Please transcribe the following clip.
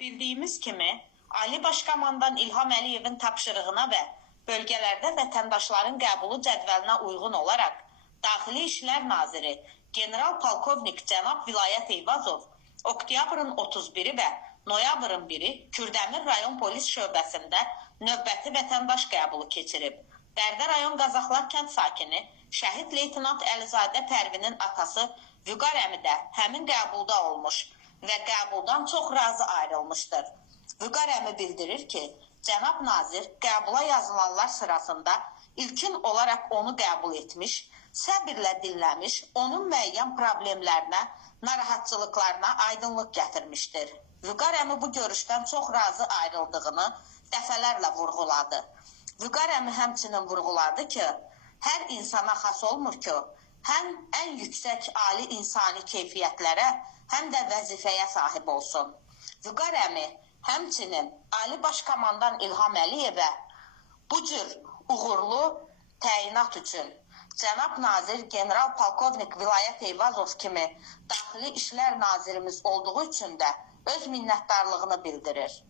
Bildiyimiz kimi, Ali Baş Komandan İlham Əliyevin tapşırığına və bölgələrdə vətəndaşların qəbulu cədvəlinə uyğun olaraq Daxili İşlər Naziri General Polkovnik cənab Vilayət Eyvazov oktyabrın 31-i və noyabrın 1-i Kürdəmir rayon polis şöbəsində növbəti vətəndaş qəbulu keçirib. Bərdə rayon Qazaxlar kənd sakini şəhid leytenant Əlizadə Pərvinin atası Vüqar əmi də həmin qəbulda olmuş və qəbuldan çox razı ayrılmışdır. Vüqar əmi bildirir ki, cənab nazir qəbula yazılanlar sırasında ilkin olaraq onu qəbul etmiş, səbirlə dinləmiş, onun müəyyən problemlərinə, narahatçılıqlarına aydınlıq gətirmişdir. Vüqar əmi bu görüşdən çox razı ayrıldığını dəfələrlə vurğuladı. Vüqar əmi həmçinin vurğuladı ki, hər insana xas olmur ki, həm ən yüksək ali insani keyfiyyətlərə, həm də vəzifəyə sahib olsun. Vüqar əmi həmçinin Ali Baş Komandan İlham Əliyevə bu cür uğurlu təyinat üçün cənab nazir General Polkovnik Vilayət Eyvazov kimi Daxili İşlər Nazirimiz olduğu üçün də öz minnətdarlığını bildirir.